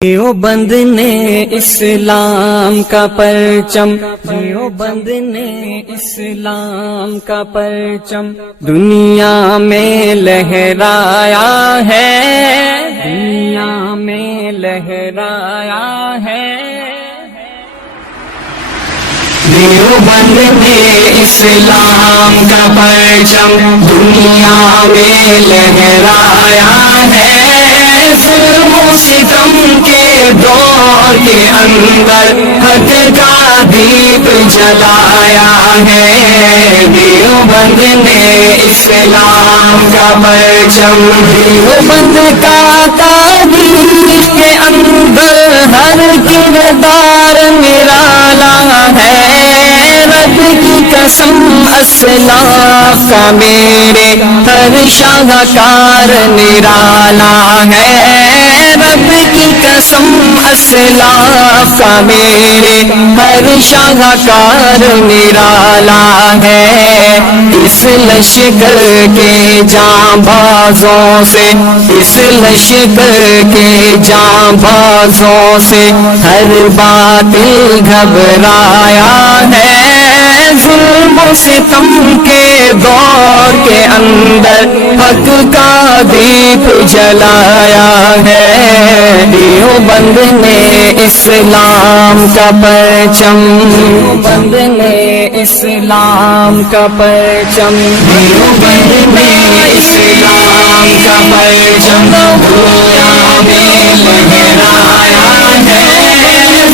دیوبند نے اسلام کا پرچم، دیوبند نے اسلام کا پرچم دنیا میں لہرایا ہے، دنیا میں لہرایا ہے۔ دیوبند نے اسلام کا پرچم دنیا میں لہرایا ہے، ظلم و ستم کے دور کے اندر حق کا دیپ جلایا ہے۔ دیوبند نے اسلام کا پرچم، دیوبند کا تاریخ کے اندر ہر کردار نرالا ہے، رب کی قسم اسلاف کا میرے ہر شاہکار نرالا ہے، رب کی قسم اسلاف کا میرے ہر شاہکار نرالا ہے۔ اس لشکر کے جانبازوں سے، اس لشکر کے جانبازوں سے ہر باطل گھبرایا ہے، ظلم و ستم کے دور کے اندر حق کا دیپ جلایا ہے۔ دیوبند نے اسلام کا پرچم، دیوبند نے اسلام کا پرچم، دیوبند نے اسلام کا پرچم دنیا میں لہرایا ہے،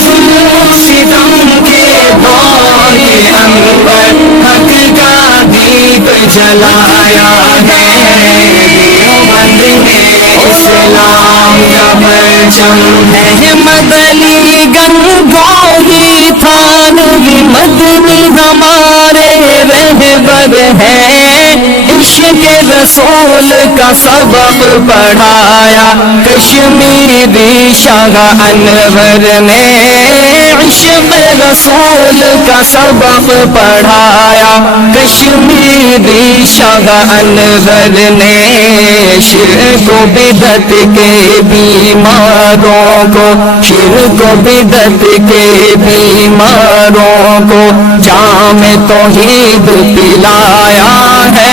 ظلم و ستم کے دور کے اندر حق کا دیپ جلایا ہے۔ دیوبند نے اسلام کا پرچم، احمد علی گنگوہی تھانوی مدنی ہمارے رہبر ہیں، عشق رسول کا سبق پڑھایا کشمیری شاہ انور نے، عشق رسول کا سبق پڑھایا کشمیری شاہ انور نے، شرک و بدعت کے بیماروں کو، شرک و بدعت کے بیماروں کو جام توحید پلایا ہے،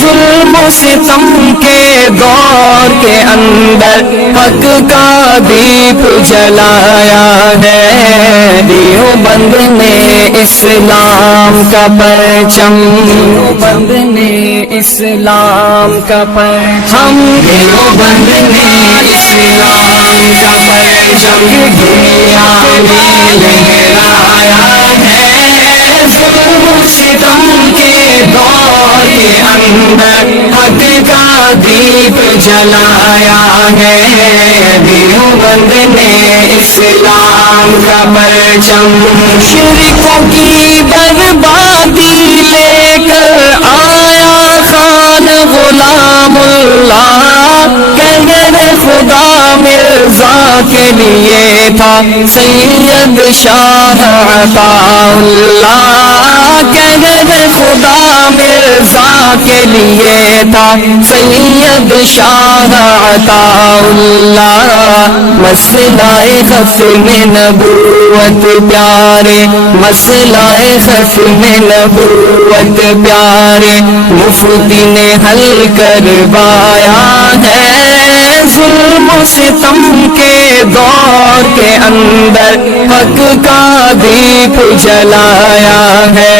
ظلم و ستم کے دور کے اندر حق کا دیپ جلایا ہے۔ دیوبند نے اسلام کا پرچم، دیوبند نے اسلام کا پرچم، دیوبند نے اسلام کا پرچم دنیا میں لہرایا ہے، ظلم و ستم کے دور کے اندر حق کا دیپ جلایا ہے۔ دیوبند نے اسلام کا پرچم، مشرکوں کی بربادی لے کر آیا خان غلام اللہ، کہر خدا مرزا کے لیے تھا سید شاہ عطا اللہ، کہر خدا مرزا کے لیے تھا سید شاہ عطا اللہ، مسئلہ ختم نبوت پیارے، مسئلہ ختم نبوت پیارے مفتی نے حل کروایا ہے، ظلم و ستم کے دور کے اندر حق کا دیپ جلایا ہے۔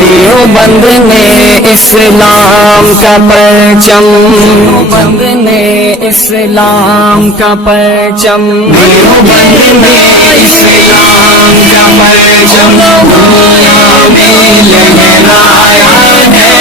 دیوبند نے اسلام کا پرچم، دیوبند نے اسلام کا پرچم، دیوبند نے اسلام کا پرچم دنیا میں لہرایا ہے،